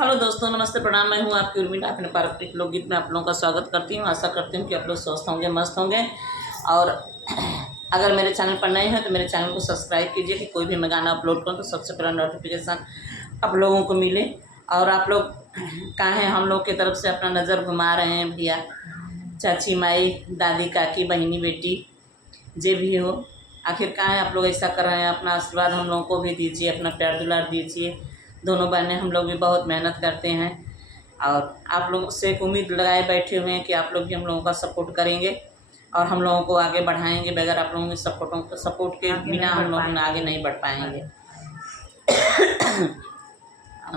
Hello दोस्तों, नमस्ते, प्रणाम। मैं हूँ आपकी उर्मिला। अपने पारंपरिक लोकगीत में आप लोगों का स्वागत करती हूँ। आशा करती हूँ कि आप लोग स्वस्थ होंगे, मस्त होंगे। और अगर मेरे चैनल पर नए हैं तो मेरे चैनल को सब्सक्राइब कीजिए कि कोई भी मैं गाना अपलोड करूँ तो सबसे पहला नोटिफिकेशन आप लोगों को मिले। और आप लोग कहाँ हैं, हम लोग की तरफ से अपना नज़र घुमा रहे हैं भैया, चाची, माई, दादी, काकी, बहनी, बेटी, जे भी हो। आखिर कहाँ है आप लोग ऐसा कर रहे हैं। अपना आशीर्वाद हम लोगों को भी दीजिए, अपना प्यार दुलार दीजिए। दोनों बहनें हम लोग भी बहुत मेहनत करते हैं और आप लोग से एक उम्मीद लगाए बैठे हुए हैं कि आप लोग भी हम लोगों का सपोर्ट करेंगे और हम लोगों को आगे बढ़ाएंगे। बगैर आप लोगों के सपोर्ट के बिना हम लोग आगे नहीं बढ़ पाएंगे।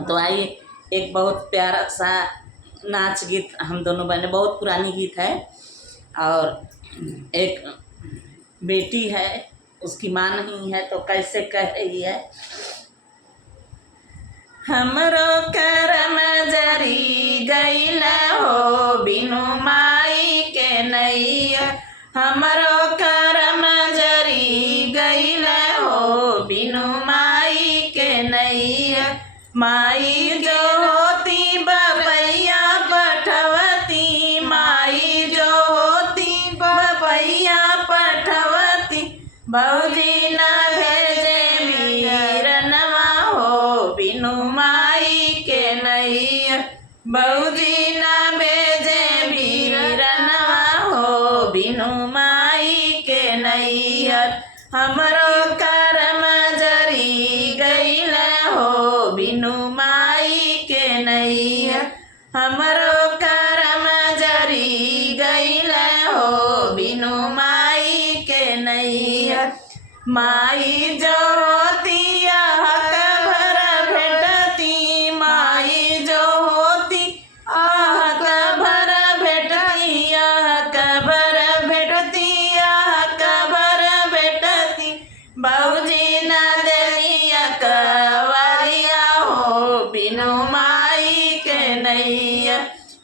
तो आइए, एक बहुत प्यारा सा नाच गीत, हम दोनों बहनें, बहुत पुरानी गीत है। और एक बेटी है, उसकी माँ नहीं है तो कैसे कह रही है। हमरो करम जरी गईल हो, बिनु माई के नैया। हमरो करम जरी गईल हो, बिनु माई के नैया। माई जो होती बबैया पठवती, माई जो होती बबैया पठवती। भौजी न भेजे वीरनवा हो, बिनु माई के नैया। भौजी न भेजे वीरनवा हो, बिनु माई के नैया। हमरो करम जरी गईल हो, बिनु माई के नैया। हमरो करम जरी गईल हो, बिनु माई के नैया। माई जो होती हक भर भेटती, माई जो होती हक भर भेटती, हक भर भेटती, हक भर भेटती। भौजी न देलिया कवरिया हो, बिनु माई के नैया।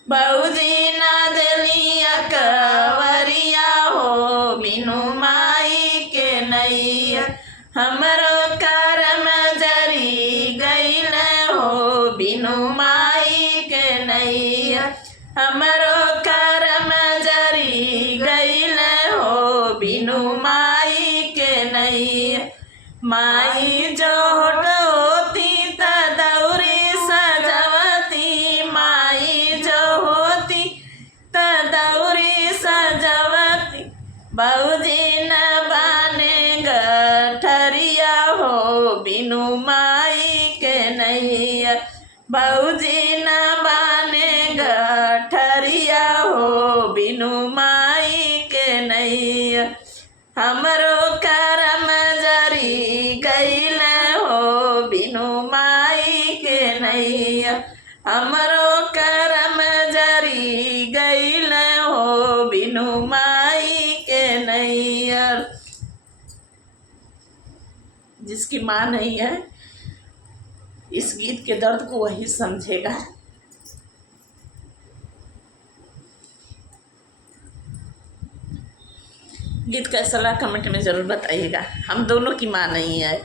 भौजी न देलिया कवरिया हो, बिनु माई के नैया। हमरो करम जरी गईल हो, बिनु माई के नैया। हमरो करम जरी गईल हो, बिनु माई के नैया। माई जो होती त दौरी सजवती, माई जो होती त दौरी सजवती। भौजी न बाने गठरिया हो, बिनु माई के नैया। भौजी न बाने गठरिया हो, बिनु माई के नैया। हमरो करम जरी गईल हो, बिनु माई के नैया। हमरो करम जरी गईल हो, बिनु माई के नैया। जिसकी माँ नहीं है, इस गीत के दर्द को वही समझेगा। गीत कैसा लगा कमेंट में ज़रूर बताइएगा। हम दोनों की माँ नहीं है।